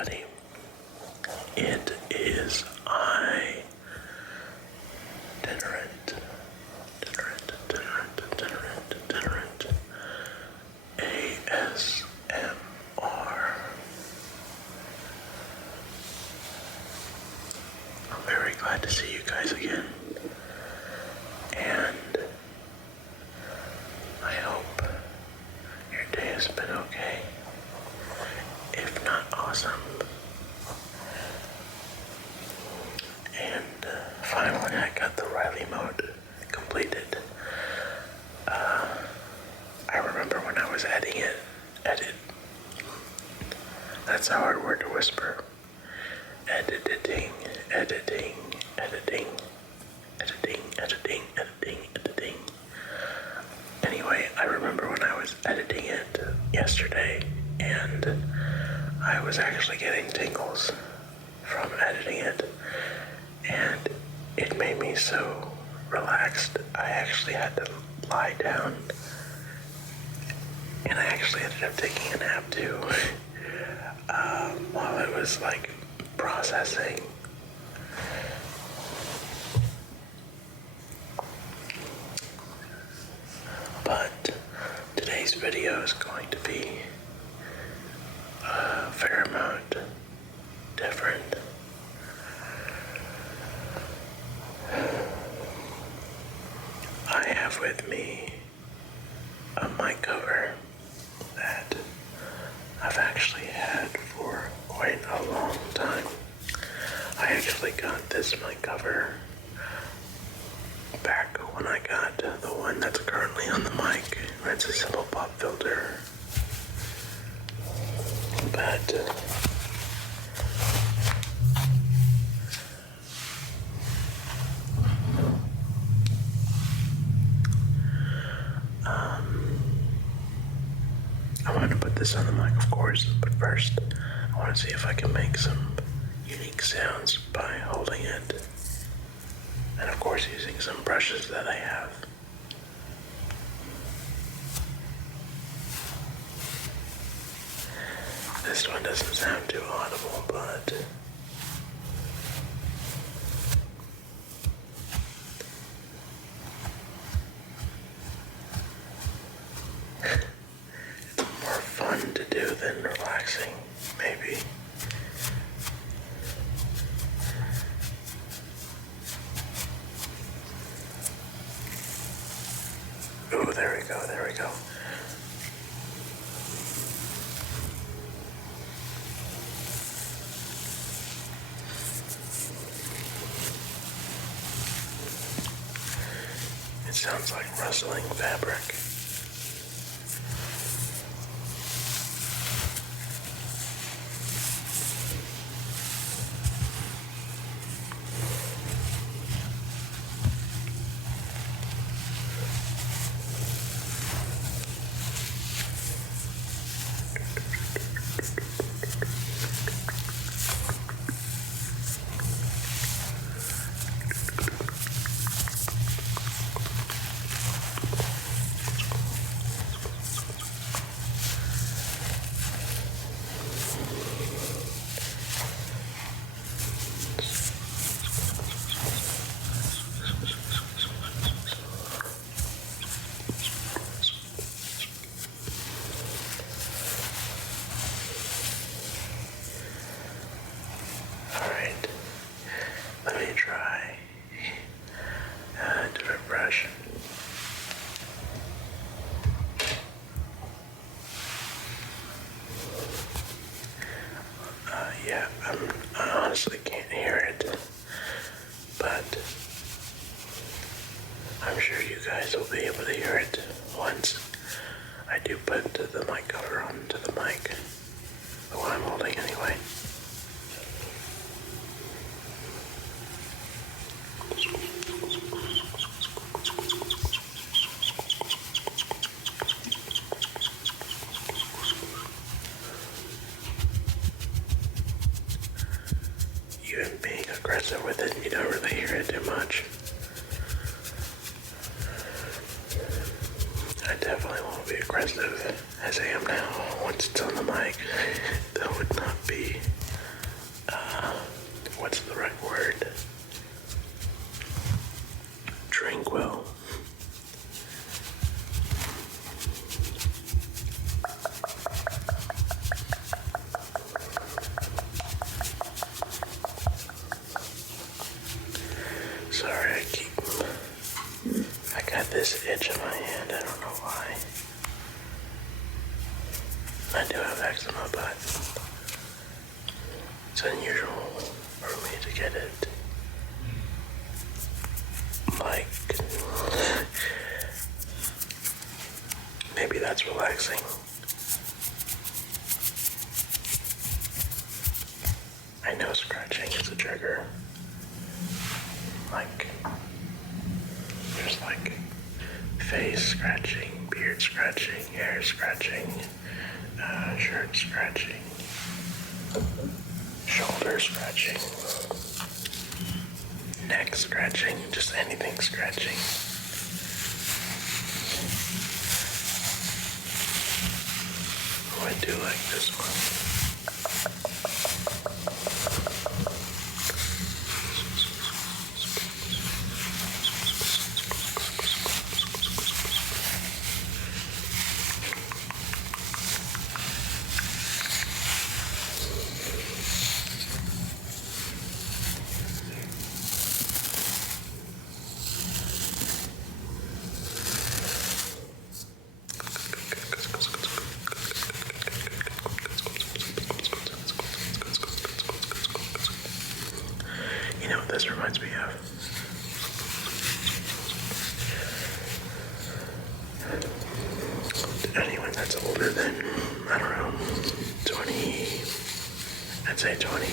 everybody. It is iTinerant. ASMR. I'm very glad to see you guys again. And I hope your day has been okay. If not, awesome. And finally I got the Riley mode completed. I remember when I was editing. That's a hard word to whisper. Editing. Anyway, I remember when I was editing it yesterday, and I was actually getting tingles from editing it, and it made me so relaxed. I actually had to lie down, and I actually ended up taking a nap too while I was like processing. But today's video is going to be a fair amount different. I have with me a mic cover that I've actually had for quite a long time. I actually got this mic cover back when I got the one that's currently on the mic. It's a simple pop filter. But I want to put this on the mic, of course, but first I want to see if I can make some unique sounds by holding it, and of course using some brushes that I have. This one doesn't sound too audible, but it's more fun to do than relaxing, maybe. Oh, there we go. It sounds like rustling fabric. Alright, let me try a different brush. Yeah, I honestly can't hear it, but I'm sure you guys will be able to hear it once I do put the mic cover onto the mic, the one I'm holding anyway. Even being aggressive with it, you don't really hear it too much. I definitely won't be aggressive as I am now once it's on the mic. That would not be I do have eczema, but it's unusual for me to get it. Like, maybe that's relaxing. I know scratching is a trigger. Like, there's like face scratching, beard scratching, hair scratching, shirt scratching, shoulder scratching, neck scratching, just anything scratching. Oh, I do like this one. You know what this reminds me of? Anyone that's older than, I don't know, 20, I'd say 20,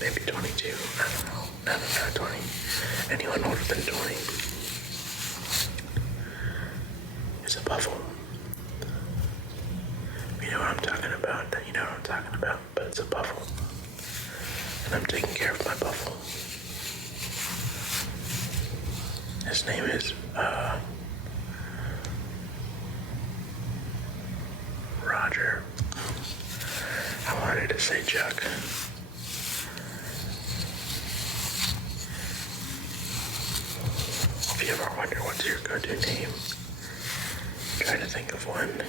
maybe 22, I don't know, not 20. Anyone older than 20 is a buffle. You know what I'm talking about, but it's a buffle. And I'm taking care of my buffle. His name is, Roger. I wanted to say Chuck. If you ever wonder what's your go-to name, try to think of one.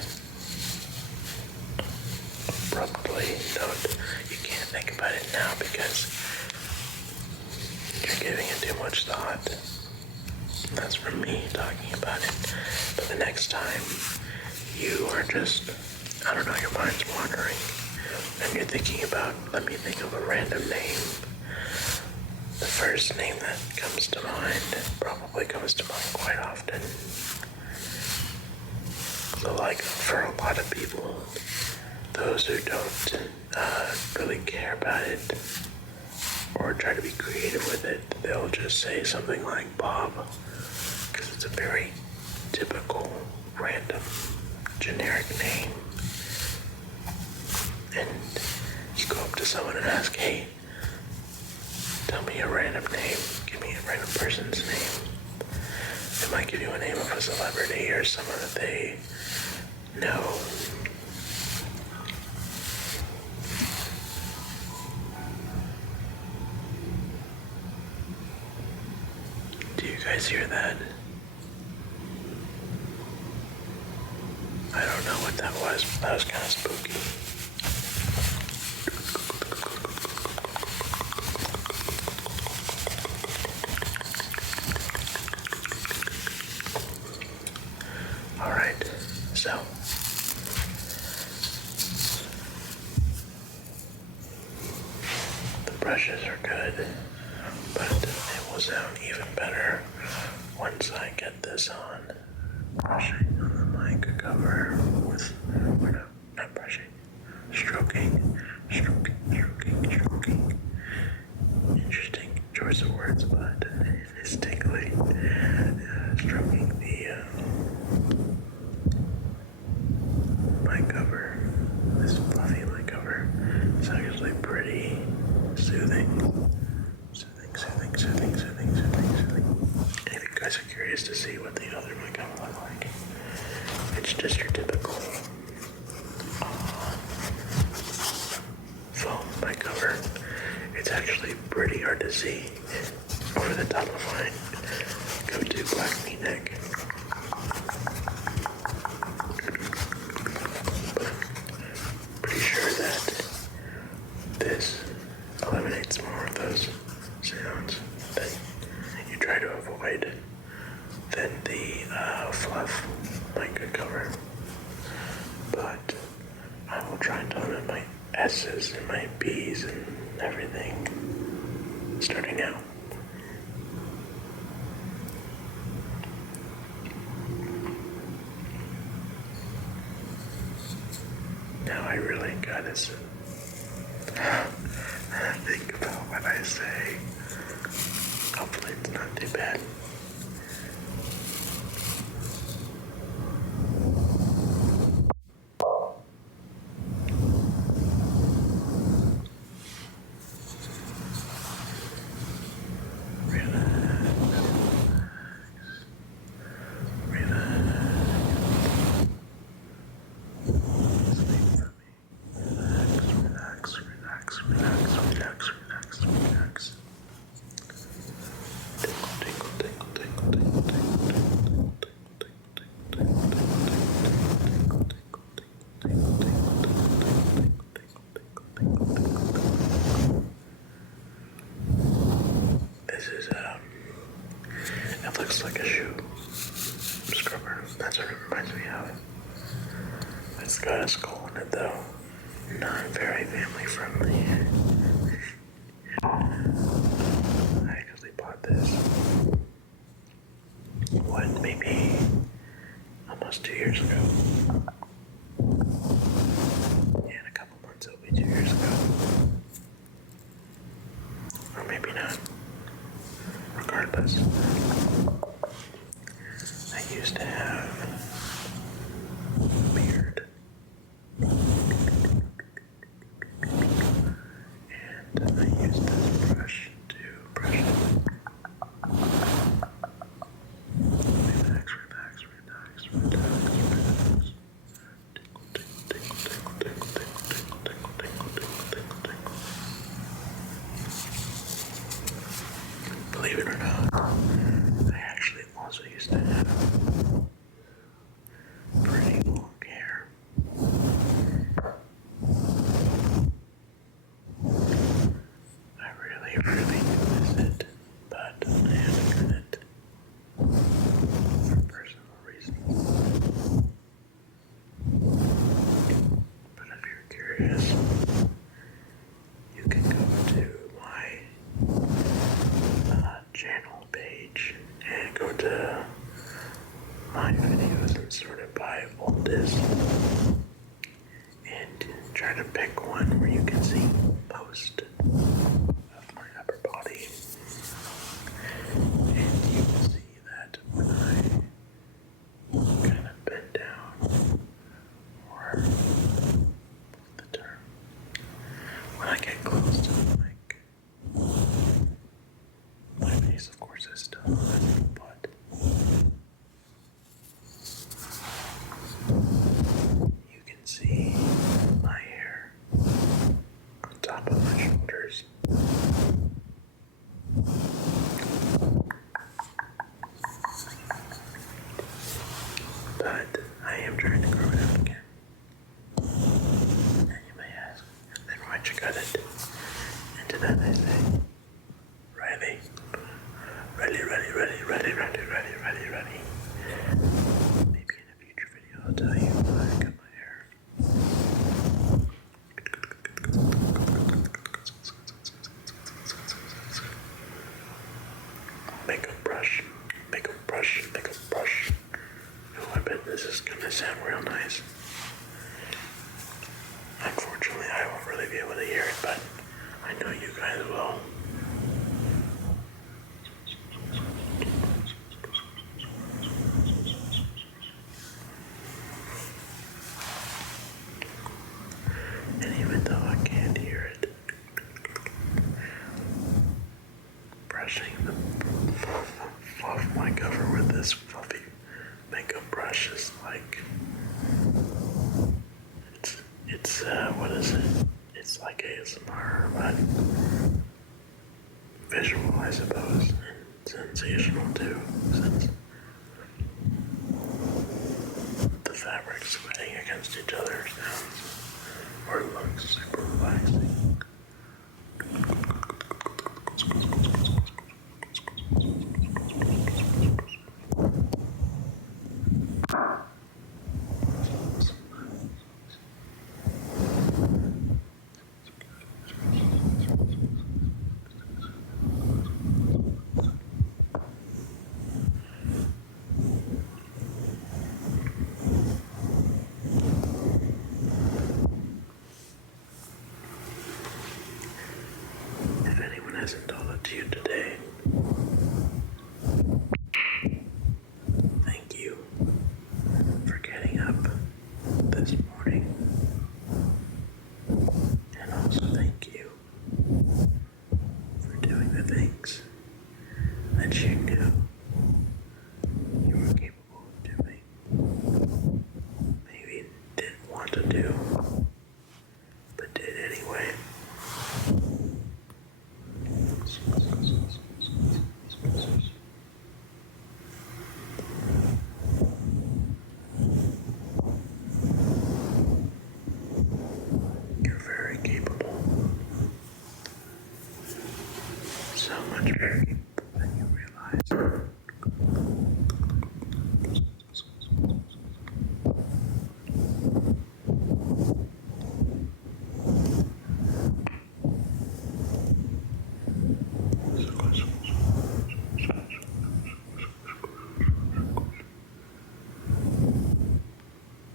Abruptly note you can't think about it now because you're giving it too much thought. That's from me talking about it. But the next time you are just, I don't know, your mind's wandering and you're thinking about, let me think of a random name. The first name that comes to mind probably comes to mind quite often. So like for a lot of people, those who don't really care about it or try to be creative with it, they'll just say something like Bob, because it's a very typical, random, generic name. And you go up to someone and ask, hey, tell me a random name, give me a random person's name. They might give you a name of a celebrity or someone that they know. Do you guys hear that? I don't know what that was, but that was kind of spooky. Alright, so the brushes are good, but it will sound even better once I get this on. Brushing on the mic cover with, or no, not brushing, stroking. Interesting choice of words, but it's tingly. Stroking the mic cover, this fluffy mic cover. It's actually pretty soothing. And if you guys are curious to see what the other mic cover looks like, it's just your typical foam mic cover. It's actually pretty hard to see over the top of mine. Go to black v-neck. But I'm pretty sure that this eliminates more of those sounds that you try to avoid than the fluff mic cover. But trying to learn my S's and my B's and everything starting out. Now I really gotta think about what I say. Hopefully it's not too bad. Relax. This is it looks like a shoe scrubber. That's what it reminds me of. It's got a skull in it though. Not very family friendly. I actually bought this, maybe almost 2 years ago. Yeah, in a couple months it'll be 2 years ago. Or maybe not. Regardless. I used to have a beard. And I used this brush to brush it. Relax. Believe it or not, I actually also used to have pretty long hair. I really miss it, but I had to cut it for personal reasons. But if you're curious, you can go to my channel page and go to my videos and sort it by oldest and try to pick one where you can see most of my upper body, and you will see that when I kind of bend down, or what's the term, when I get close to the mic, my face of course is still on, but you can see my hair on top of my shoulders. But I am trying to grow it out again. And you may ask, then why'd you cut it? And to that I say, Riley. Maybe in a future video I'll tell you why I cut my hair. Makeup brush. Oh, I bet this is gonna sound real nice. Unfortunately, I won't really be able to hear it, but I know you guys will. And even though I can't hear it, brushing the fluff mic over with this fluffy makeup brush is like, it's what is it? It's like ASMR, but visual, I suppose, and sensational too, since the fabrics sweating against each other sounds or looks super relaxing. want to do, but did anyway. You're very capable. So much more capable than you realize.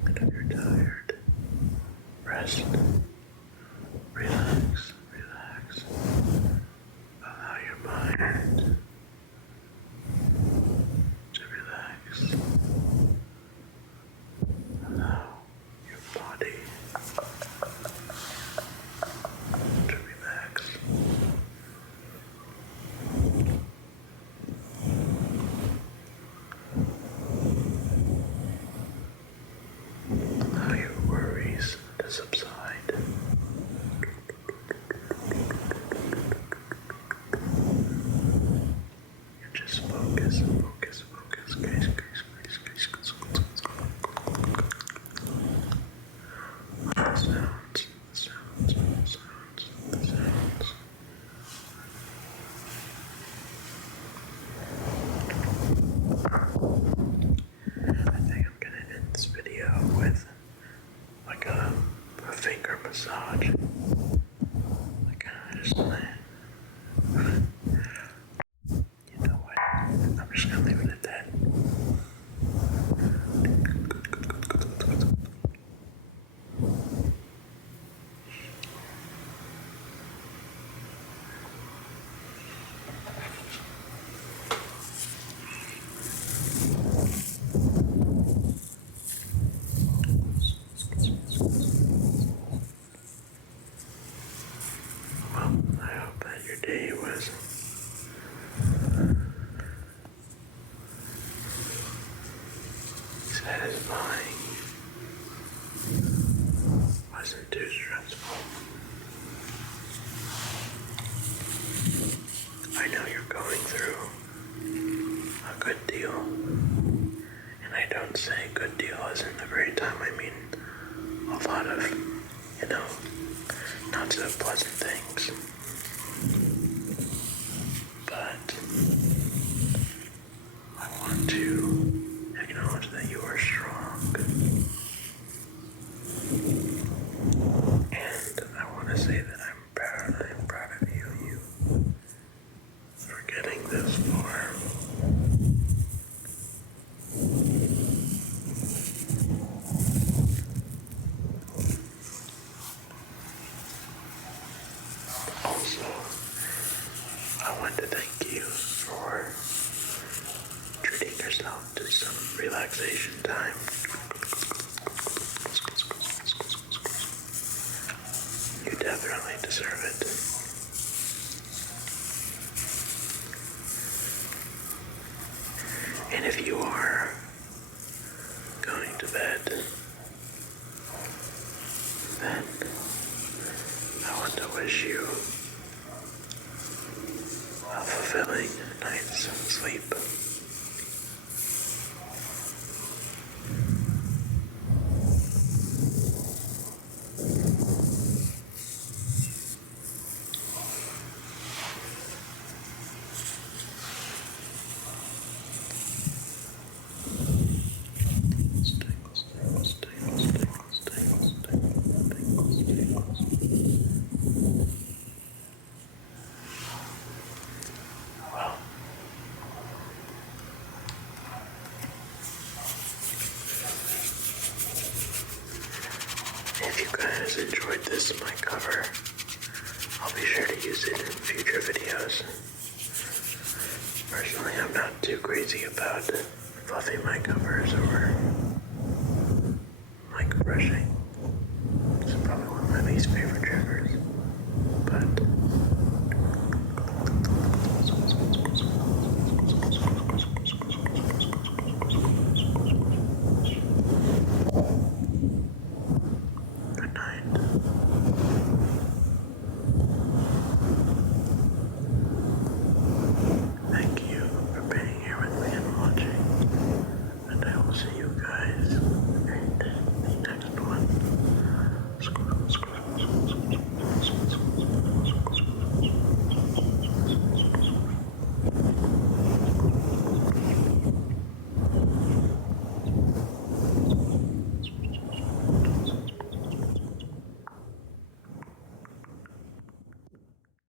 And if you're tired, rest, relax, relax. Allow your mind to relax. Allow your body to relax. Allow your worries to subside. And just focus, focus, focus, guys, the sounds, the sounds, the sounds, the sounds. I think I'm gonna end this video with like a finger massage. Like just you know what? I'm just gonna leave it at that. Well, I hope that your day was satisfying, wasn't too stressful. I know you're going through a good deal, and I don't say good deal as in a great time. I mean a lot of, not so pleasant things. But I want to acknowledge that you are strong. And I want to say that I'm proud of you for getting this far. Also, I want to thank you for treating yourself to some relaxation time. You definitely deserve it. And if you are going to bed, then I want to wish you a fulfilling night's sleep. Well, if you guys enjoyed this mic cover, I'll be sure to use it in future videos. Personally, I'm not too crazy about fluffy mic covers or mic brushing. It's probably one of my least favorite